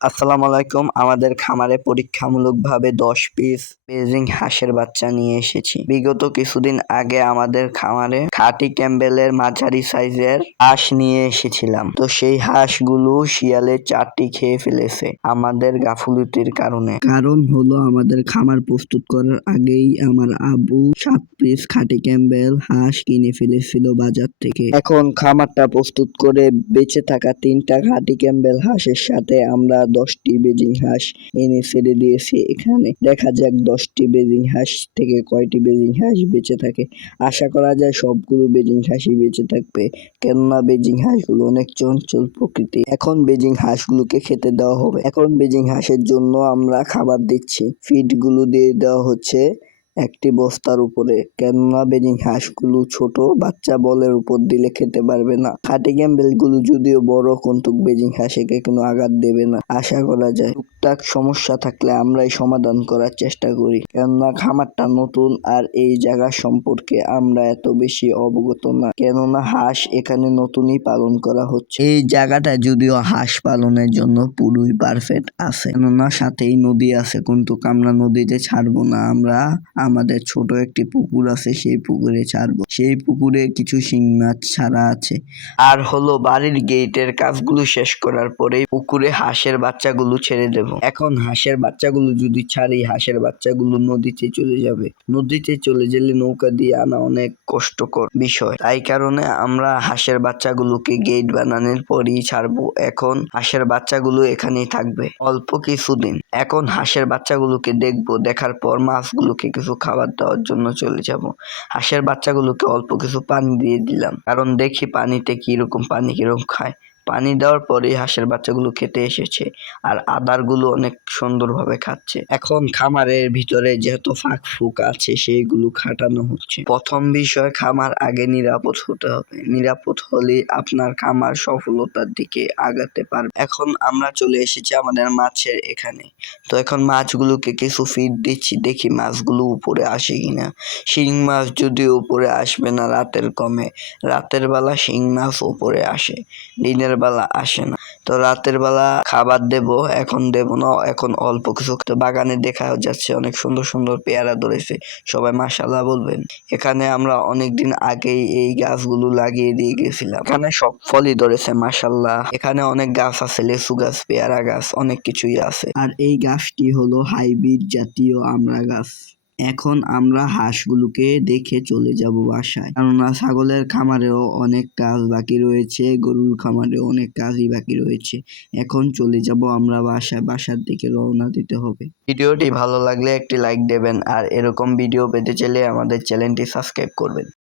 আসসালামু আলাইকুম। আমাদের খামারে পরীক্ষামূলকভাবে 10 পিস বেজিং হাঁসের বাচ্চা নিয়ে এসেছি। বিগত কিছুদিন আগে আমাদের খামারে খাঁটি ক্যাম্বেলের মাঝারি সাইজের হাঁস নিয়ে এসেছিলাম। তো সেই হাঁসগুলো শিয়ালে 4টি খেয়ে ফেলেছে আমাদের গাফুলতির কারণে। কারণ হলো আমাদের খামার প্রস্তুত করার আগেই আমার আব্বু 7 পিস খাঁটি ক্যাম্বেল হাঁস কিনে ফেলেছিল বাজার থেকে। এখন খামারটা প্রস্তুত করে বেঁচে থাকা 3টা খাঁটি ক্যাম্বেল হাঁসের সাথে আমরা 10টি বেজিং হাঁস এনে ছেড়ে দিয়েছি। এখানে দেখা যাক 10টি বেজিং হাঁস থেকে কয়টি বেজিং হাঁস বেঁচে থাকে। আশা করা যায় সবগুলো বেজিং হাঁসই বেঁচে থাকবে, কেননা বেজিং হাঁসগুলো অনেক চঞ্চল প্রকৃতি। এখন বেজিং হাঁসগুলোকে খেতে দেওয়া হবে। এখন বেজিং হাঁসের জন্য আমরা খাবার দিচ্ছি। ফিডগুলো দিয়ে দেওয়া হচ্ছে একটি বস্তার উপরে, কেননা বেজিং হাঁসগুলো ছোট, বাচ্চা বলের উপর দিলে খেতে পারবে না। খাঁটি ক্যাম্বেলগুলো যদিও বড়, কিন্তু বেজিং হাঁসকে কোনো আঘাত দেবে না। আশা করা যায় টুকটাক সমস্যা থাকলে আমরাই সমাধান করার চেষ্টা করি, কেননা খামারটা নতুন আর এই জায়গা সম্পর্কে আমরা এত বেশি অবগত না, কেননা হাঁস এখানে নতুনই পালন করা হচ্ছে। এই জায়গাটা যদিও হাঁস পালনের জন্য পুরোই পারফেক্ট আছে, কেননা সাথেই নদী আছে, কিন্তু আমরা নদীতে ছাড়বো না। আমরা আমাদের ছোট একটি পুকুর আছে, সেই পুকুরে ছাড়বো। সেই পুকুরে কিছু শিং মাছ ছাড়া আছে। আর হলো বাড়ির গেটের কাজগুলো শেষ করার পরেই পুকুরে হাঁসের বাচ্চাগুলো ছেড়ে দেব। এখন হাঁসের বাচ্চাগুলো যদি ছাড়ি, হাঁসের বাচ্চাগুলো নদীতে চলে যাবে। নদীতে চলে গেলে নৌকা দিয়ে আনা অনেক কষ্টকর বিষয়। তাই কারণে আমরা হাঁসের বাচ্চাগুলোকে গেট বানানোর পরই ছাড়বো। এখন হাঁসের বাচ্চাগুলো এখানেই থাকবে অল্প কিছুদিন। এখন হাঁসের বাচ্চাগুলোকে দেখবো, দেখার পর মাছগুলোকে কিছু খাবার দেওয়ার জন্য চলে যাব। হাঁসের বাচ্চাগুলোকে অল্প কিছু পানি দিয়ে দিলাম, কারণ দেখি পানিতে কিরকম খায়। পানি দেওয়ার পরে হাঁসের বাচ্চাগুলো খেতে এসেছে, আর আদারগুলো অনেক সুন্দরভাবে খাচ্ছে। এখন খামারের ভিতরে যেহেতু ফাঁক ফুক আছে, সেইগুলো খাটানো হচ্ছে। প্রথম বিষয়, খামার আগে নিরাপদ হতে হবে। নিরাপদ হলে আপনার খামার সফলতার দিকে আগাতে পারবে। এখন আমরা চলে এসেছি আমাদের মাছের এখানে। তো এখন মাছগুলোকে কিছু ফিড দিচ্ছি, দেখি মাছগুলো উপরে আসে কিনা। শিং মাছ যদিও উপরে আসবে না, রাতের বেলা শিং মাছ উপরে আসে, দিনের বেলা আসে না। তো রাতের বেলা খাবার দেব, এখন দেব না, এখন অল্প কিছু। তো বাগানে দেখা যাচ্ছে অনেক সুন্দর সুন্দর পেয়ারা ধরেছে, সবাই মাশাআল্লাহ বলবেন। এখানে আমরা অনেকদিন আগেই এই গাছগুলো লাগিয়ে দিয়ে গেছিলাম, এখানে সব ফলই ধরেছে মাশাআল্লাহ। এখানে অনেক গাছ আছে, লেচু গাছ, পেয়ারা গাছ, অনেক কিছুই আছে। আর এই গাছটি হলো হাইব্রিড জাতীয় আমড়া গাছ। এখন আমরা হাঁসগুলোকে দেখে চলে যাব বাসায়, কেননা ছাগলের খামারেও অনেক কাজ বাকি রয়েছে, গরুর খামারেও অনেক কাজই বাকি রয়েছে। এখন চলে যাব আমরা বাসার দিকে রওনা দিতে হবে। ভিডিওটি ভালো লাগলে একটি লাইক দেবেন, আর এরকম ভিডিও পেতে চাইলে আমাদের চ্যানেলটি সাবস্ক্রাইব করবেন।